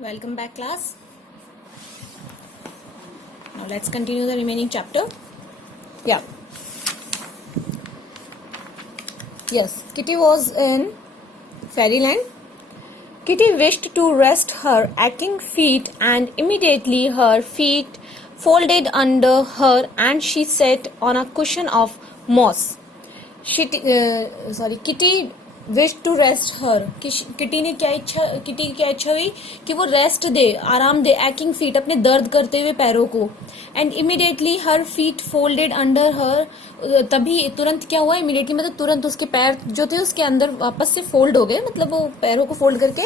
Welcome back, class. Now let's continue the remaining chapter. Yeah. Yes, Kitty was in fairyland. Kitty wished to rest her aching feet, and immediately her feet folded under her and she sat on a cushion of moss. Kitty wished to rest her. Kitty की क्या इच्छा हुई कि वो rest दे, आराम दे aching feet, अपने दर्द करते हुए पैरों को. And immediately her feet folded under her. तभी तुरंत क्या हुआ, इमीडिएटली मतलब तुरंत उसके पैर जो थे उसके अंदर वापस से फोल्ड हो गए, मतलब वो पैरों को फोल्ड करके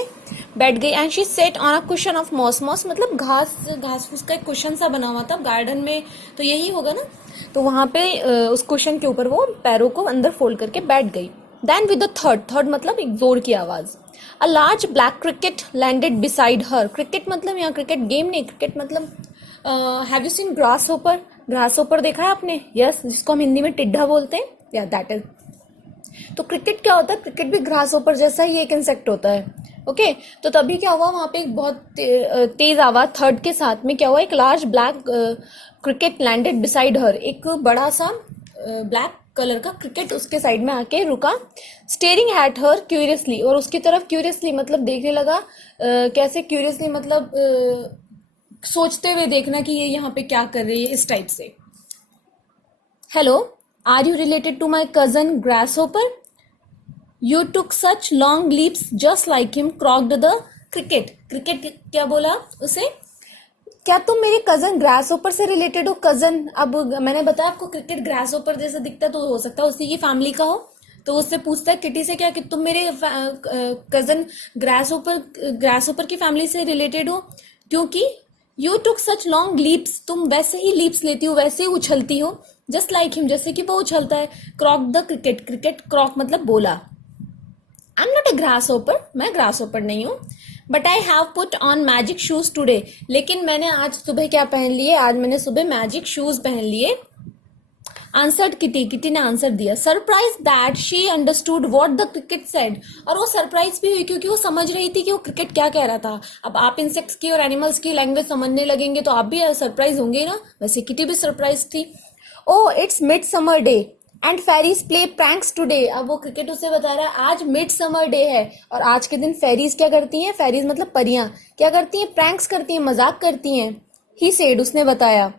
बैठ गई. And she sat on a cushion of moss. Moss मतलब घास फूस का एक कुशन सा बना हुआ था गार्डन में, तो यही होगा ना. तो वहां पे उस कुशन के ऊपर वो पैरों को अंदर फोल्ड करके बैठ गई. देन विद द थर्ड मतलब एक जोर की आवाज. A large black cricket landed beside her. Cricket मतलब यहाँ क्रिकेट गेम नहीं, क्रिकेट मतलब have you seen grass hopper. Grass hopper देखा है आपने? यस, जिसको हम हिंदी में टिड्ढा बोलते हैं. या दैट इज. तो क्रिकेट क्या होता है? क्रिकेट भी ग्रास होपर जैसा ही एक इंसेक्ट होता है. ओके तो तभी क्या हुआ, वहां पे एक बहुत तेज आवाज थर्ड के साथ में क्या हुआ, एक large black cricket landed beside her. एक बड़ा सा ब्लैक कलर का क्रिकेट उसके साइड में आके रुका. Staring at her curiously. और उसकी तरफ क्यूरियसली मतलब देखने लगा. कैसे क्यूरियसली मतलब सोचते हुए देखना कि ये यहाँ पे क्या कर रही है, इस टाइप से. Hello, are you related to my cousin grasshopper? You took such long leaps just like him, croaked the cricket. Cricket क्या बोला उसे? क्या तुम मेरे कजन ग्रास ओपर से रिलेटेड हो? कजन, अब मैंने बताया आपको क्रिकेट ग्रास ओपर जैसा दिखता है, तो हो सकता है उसी की फैमिली का हो. तो उससे पूछता है किटी से क्या कि तुम मेरे कजन ग्रास ओपर की फैमिली से रिलेटेड हो, क्योंकि you took such long leaps. तुम वैसे ही लीप्स लेती हो, वैसे ही उछलती हो, जस्ट लाइक हिम, जैसे कि वो उछलता है. क्रॉक द क्रिकेट. क्रिकेट क्रॉक मतलब बोला. I am not a grass ओपर. मैं ग्रास ओपर नहीं हूँ. But I have put on magic shoes today. लेकिन मैंने आज सुबह क्या पहन लिए? आज मैंने सुबह मैजिक शूज पहन लिए. Answered kitty. किटी ने आंसर दिया. Surprise that she understood what the cricket said. और वो सरप्राइज भी हुई क्योंकि वो समझ रही थी कि वो क्रिकेट क्या कह रहा था. अब आप इंसेक्ट्स की और एनिमल्स की लैंग्वेज समझने लगेंगे तो आप भी सरप्राइज होंगे ना. वैसे किटी भी सरप्राइज थी. Oh it's mid summer day and fairies play pranks today. अब वो क्रिकेट उसे बता रहा है आज मिड समर डे है और आज के दिन फेरीज क्या करती हैं? फेरीज मतलब परियां. क्या करती हैं? प्रैंक्स करती हैं, मजाक करती हैं. ही सेड, उसने बताया.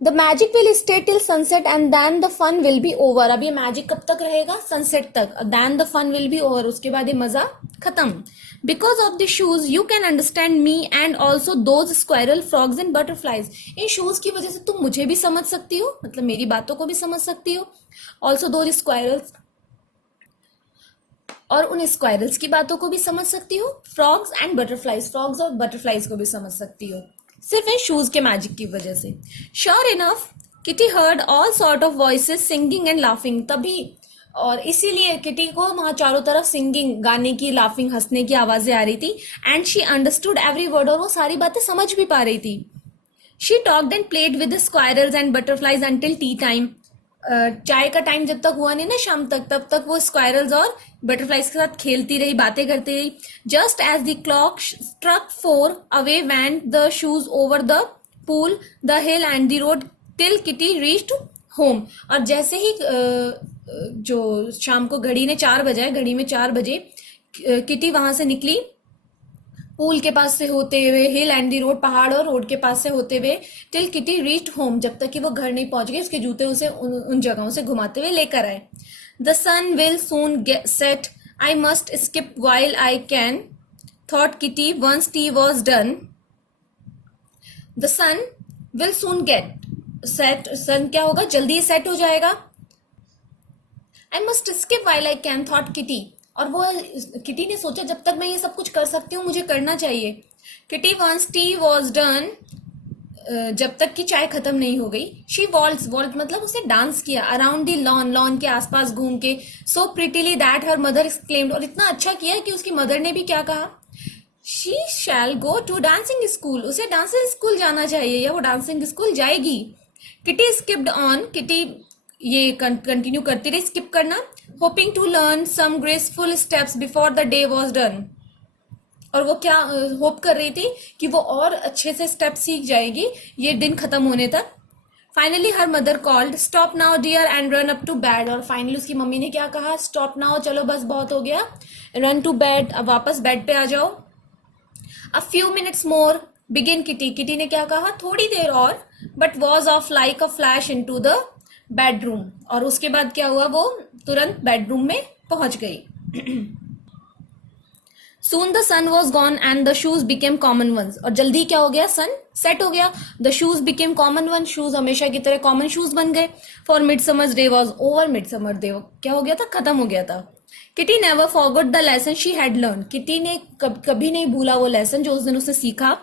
The magic will stay till sunset and then the fun will be over. अब ये मैजिक कब तक रहेगा? सनसेट तक. Then the fun will be over, उसके बाद ये मजा खत्म. Because of the shoes you can understand me and also those squirrels frogs and butterflies. इन शूज की वजह से तुम मुझे भी समझ सकती हो, मतलब मेरी बातों को भी समझ सकती हो. ऑल्सो दोज स्क्वायरल्स, और उन स्क्वायरल्स की बातों को भी समझ सकती हो. फ्रॉग्स एंड बटरफ्लाइज, फ्रॉग्स और बटरफ्लाइज को भी समझ सकती हो, सिर्फ इन शूज के मैजिक की वजह से. Sure enough kitty heard all sort of voices singing and laughing. तभी और इसीलिए किटी को वहां चारों तरफ सिंगिंग, गाने की, लाफिंग, हंसने की आवाजें आ रही थी. And she understood every word, और वो सारी बातें समझ भी पा रही थी. She talked and played with squirrels and butterflies until T time. चाय का टाइम जब तक हुआ नहीं ना शाम तक, तब तक वो स्क्वायरल्स और बटरफ्लाइज के साथ खेलती रही, बातें करती रही. Just as the clock struck 4 away went the shoes over the pool, the hill and the road till Kitty reached home. और जैसे ही जो शाम को घड़ी ने 4 बजाए, घड़ी में 4 बजे किटी वहां से निकली, पूल के पास से होते हुए, हिल एंड दी रोड, पहाड़ और रोड के पास से होते हुए, टिल किटी रीच्ड होम, जब तक कि वो घर नहीं पहुंच गई. उसके जूते उसे उन जगहों से घुमाते हुए लेकर आए. The sun will soon set, I must skip while I can, thought Kitty once tea was done. The sun will soon get set. Sun क्या होगा? जल्दी सेट हो जाएगा. I must skip while I can, thought Kitty. और वो kitty ने सोचा जब तक मैं ये सब कुछ कर सकती हूँ मुझे करना चाहिए. Kitty once tea was done, जब तक कि चाय खत्म नहीं हो गई. शी वॉल्ट, वॉल्ट मतलब उसने डांस किया. अराउंड दी लॉन, लॉन के आसपास घूम के. सो प्रिटिली दैट हर मदर एक्सक्लेम्ड, और इतना अच्छा किया कि उसकी मदर ने भी क्या कहा? She shall go to dancing school. उसे डांसिंग स्कूल जाना चाहिए, या वो डांसिंग स्कूल जाएगी. Kitty skipped on. किटी ये कंटिन्यू करती रही, स्किप करना. Hoping to learn some graceful steps before the day was done. और वो क्या होप कर रही थी कि वो और अच्छे से स्टेप सीख जाएगी ये दिन खत्म होने तक. Finally her mother called, stop now dear and run up to bed. और फाइनली उसकी मम्मी ने क्या कहा, स्टॉप नाउ, चलो बस बहुत हो गया, रन टू बेड, अब वापस बेड पे आ जाओ. A few minutes more begged Kitty. Kitty ने क्या कहा, थोड़ी देर और, but was off like a flash into the bedroom. और उसके बाद क्या हुआ, वो तुरंत बेडरूम में पहुंच गई. Soon the sun was gone and the shoes became common ones. और जल्दी क्या हो गया, सन सेट हो गया. The shoes became common ones. Shoes हमेशा की तरह कॉमन शूज बन गए. For midsummer's day was over. midsummer day क्या हो गया था, खत्म हो गया था. Kitty never forgot the lesson she had learned. Kitty ने कभी नहीं भूला वो लेसन जो उस दिन उसने सीखा.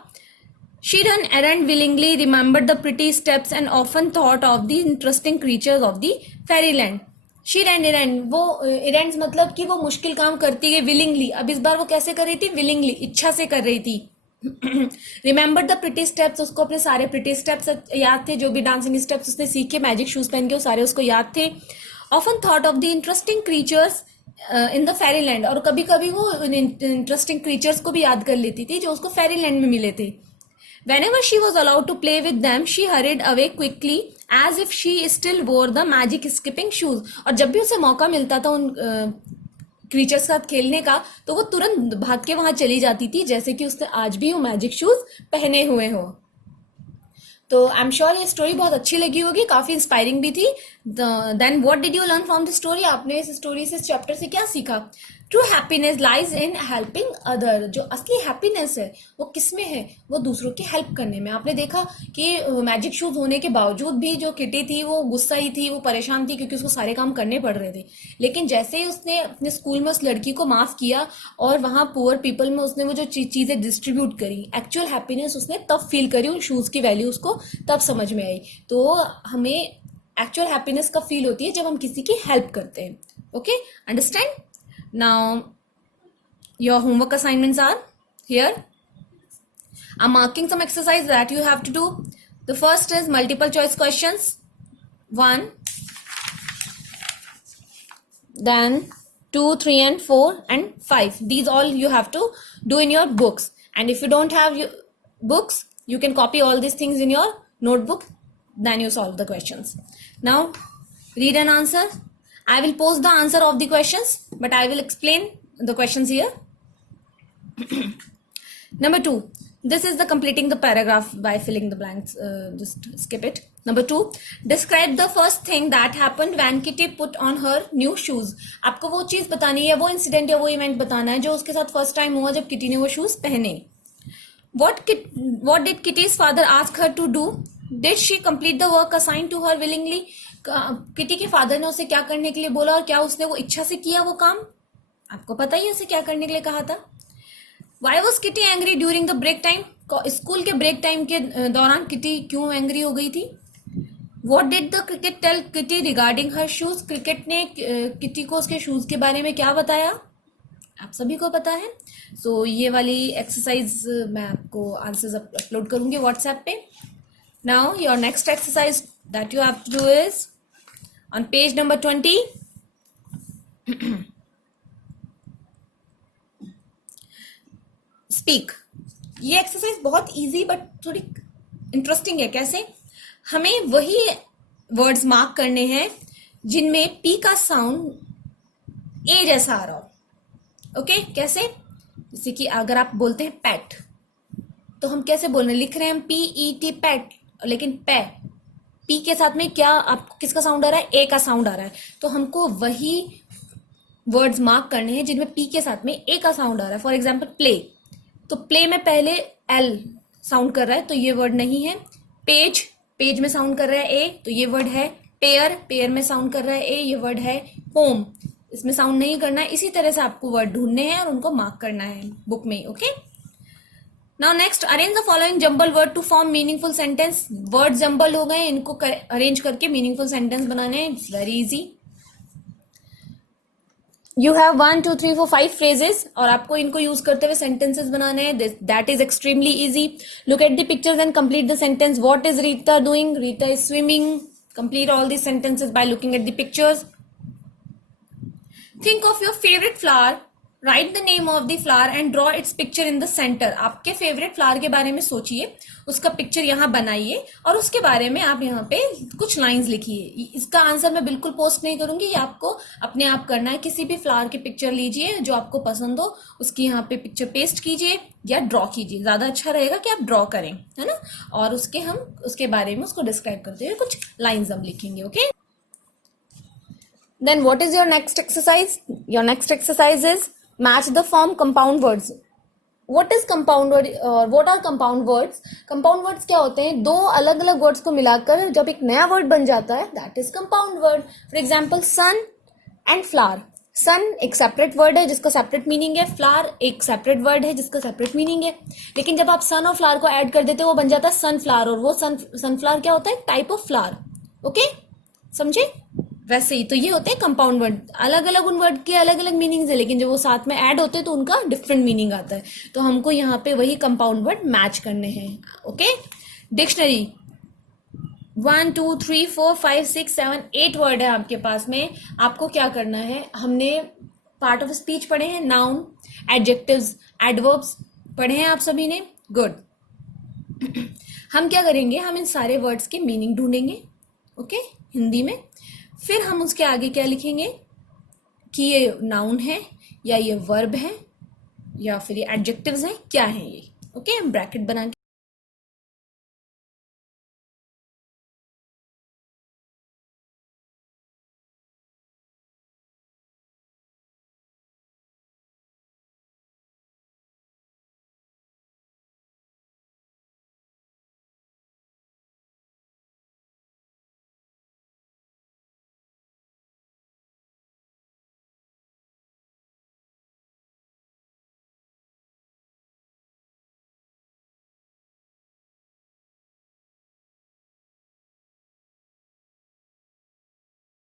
She ran errand willingly, remembered the pretty steps and often thought of the interesting creatures of the fairyland. She ran errand, वो इरेंड्स मतलब कि वो मुश्किल काम करती है विलिंगली. अब इस बार वो कैसे कर रही थी, विलिंगली, इच्छा से कर रही थी. रिमेंबर द प्रिटी स्टेप्स, उसको अपने सारे प्रिटी स्टेप्स याद थे, जो भी डांसिंग स्टेप्स उसने सीखे मैजिक शूज पहन के, वो सारे उसको याद थे. Often thought of the interesting creatures in the fairy land, और कभी कभी वो इंटरेस्टिंग क्रीचर्स को भी याद कर लेती थी जो उसको फेरी लैंड में मिले थे. Whenever she was allowed to play with them, she hurried away quickly as if she still wore the magic skipping shoes. और जब भी उसे मौका मिलता था उन क्रीचर्स के साथ खेलने का, तो वो तुरंत भाग के वहां चली जाती थी जैसे कि उसने आज भी वो मैजिक शूज पहने हुए हो. तो आई एम श्योर ये स्टोरी बहुत अच्छी लगी होगी, काफी इंस्पायरिंग भी थी. Then what did you learn from the story, आपने इस स्टोरी से, इस चैप्टर से क्या सीखा. True happiness lies in helping other. जो असली हैप्पीनेस है वो किसमें है, वो दूसरों की हेल्प करने में. आपने देखा कि मैजिक शूज होने के बावजूद भी जो किटी थी वो गुस्सा ही थी, वो परेशान थी क्योंकि उसको सारे काम करने पड़ रहे थे. लेकिन जैसे ही उसने अपने स्कूल में उस लड़की को माफ किया और वहाँ पुअर पीपल में उसने वो जो चीजें डिस्ट्रीब्यूट करी, एक्चुअल हैप्पीनेस उसने तब फील करी, उन शूज की वैल्यू उसको तब समझ में आई. तो हमें एक्चुअल हैप्पीनेस कब फील होती है, जब हम किसी की हेल्प करते हैं. Okay, understand. Now, your homework assignments are here. I'm marking some exercise that you have to do. The first is multiple choice questions. 1, then 2, 3 and 4 and 5. These all you have to do in your books. And if you don't have your books, you can copy all these things in your notebook. Then you solve the questions. Now, read and answer. I will post the answer of the questions, but I will explain the questions here. Number 2, this is the completing the paragraph by filling the blanks. Just skip it. Number 2, describe the first thing that happened when Kitty put on her new shoes. आपको वो चीज बतानी है, वो incident या वो event बताना है जो उसके साथ फर्स्ट टाइम हुआ जब किटी ने वो शूज पहने. What did Kitty's father ask her to do? Did she complete the work assigned to her willingly? Kitty के फादर ने उसे क्या करने के लिए बोला और क्या उसने वो इच्छा से किया वो काम. आपको पता ही है उसे क्या करने के लिए कहा था. Why was Kitty angry during the break time? School के ब्रेक टाइम के दौरान किटी क्यों एंग्री हो गई थी. What did the cricket tell Kitty regarding her shoes? Cricket ने किटी को उसके शूज के बारे में क्या बताया, आप सभी को पता है. सो ये वाली एक्सरसाइज मैं आपको आंसर्स अपलोड करूंगी व्हाट्सएप पे. Now your next exercise that you have to do is on page number 20. Speak. ये एक्सरसाइज बहुत इजी बट थोड़ी इंटरेस्टिंग है. कैसे, हमें वही वर्ड्स मार्क करने हैं जिनमें पी का साउंड ए जैसा आ रहा हो. ओके, कैसे, जैसे कि अगर आप बोलते हैं पैट, तो हम कैसे बोल रहे हैं, लिख रहे हैं हम PET पैट, लेकिन पी के साथ में क्या आपको किसका साउंड आ रहा है, ए का साउंड आ रहा है. तो हमको वही वर्ड्स मार्क करने हैं जिनमें पी के साथ में ए का साउंड आ रहा है. फॉर एग्जाम्पल प्ले, तो प्ले में पहले एल साउंड कर रहा है तो ये वर्ड नहीं है. पेज में साउंड कर रहा है ए, तो ये वर्ड है. पेयर में साउंड कर रहा है ए, ये वर्ड है. पोम, इसमें साउंड नहीं करना है. इसी तरह से आपको वर्ड ढूंढने हैं और उनको मार्क करना है बुक में. Okay, now next, arrange the following jumble word to form meaningful sentence. Word jumble हो गए, इनको अरेंज करके मीनिंगफुल सेंटेंस बनाने हैं. It's very easy. You have 1, 2, 3, 4, 5 phrases और आपको इनको यूज करते हुए सेंटेंसेस बनाने हैं. That is extremely easy. Look at the pictures and complete the sentence. What is Rita doing? Rita is swimming. Complete all the sentences by looking at the pictures. Think of your favourite flower right the name of the flower and draw it's picture in the centre. आपके favourite flower के बारे में सोचिए, उसका picture यहाँ बनाइए और उसके बारे में आप यहाँ पे कुछ लाइंस लिखिए। इसका आंसर मैं बिल्कुल पोस्ट नहीं करूंगी, ये आपको अपने आप करना है। किसी भी फ्लावर की पिक्चर लीजिए जो आपको पसंद हो, उसकी यहाँ पे पिक्चर पेस्ट कीजिए या ड्रॉ कीजिए। ज्यादा अच्छा रहेगा कि आप ड्रॉ करें, है ना। और उसके बारे में उसको डिस्क्राइब करते हुए कुछ लाइन्स हम लिखेंगे। Okay, then what is your next exercise? Your next exercise is match the form compound words. What is compound word? What are compound words? Compound words क्या होते हैं? दो अलग अलग वर्ड्स को मिलाकर जब एक नया वर्ड बन जाता है, that is compound word. For example, sun and flower. सन एक सेपरेट वर्ड है जिसका सेपरेट मीनिंग है, फ्लावर एक सेपरेट वर्ड है जिसका सेपरेट मीनिंग है। लेकिन जब आप सन और फ्लावर को ऐड कर देते हो वो बन जाता है सनफ्लावर, और वो सनफ्लावर क्या होता है? Type of flower. ओके, समझे? वैसे ही तो ये होते हैं कंपाउंड वर्ड। अलग अलग उन वर्ड के अलग अलग मीनिंग्स है, लेकिन जब वो साथ में ऐड होते हैं तो उनका डिफरेंट मीनिंग आता है। तो हमको यहाँ पे वही कंपाउंड वर्ड मैच करने हैं। ओके, डिक्शनरी 1 2 3 4 5 6 7 8 वर्ड है आपके पास में। आपको क्या करना है, हमने पार्ट ऑफ स्पीच पढ़े हैं, नाउन, एडजेक्टिव्स, एडवर्ब्स पढ़े हैं आप सभी ने। गुड। हम क्या करेंगे, हम इन सारे वर्ड्स के मीनिंग ढूंढेंगे, ओके, हिंदी में। फिर हम उसके आगे क्या लिखेंगे कि ये नाउन है या ये वर्ब है या फिर ये एडजेक्टिव्स हैं, क्या है ये। ओके, हम ब्रैकेट बना के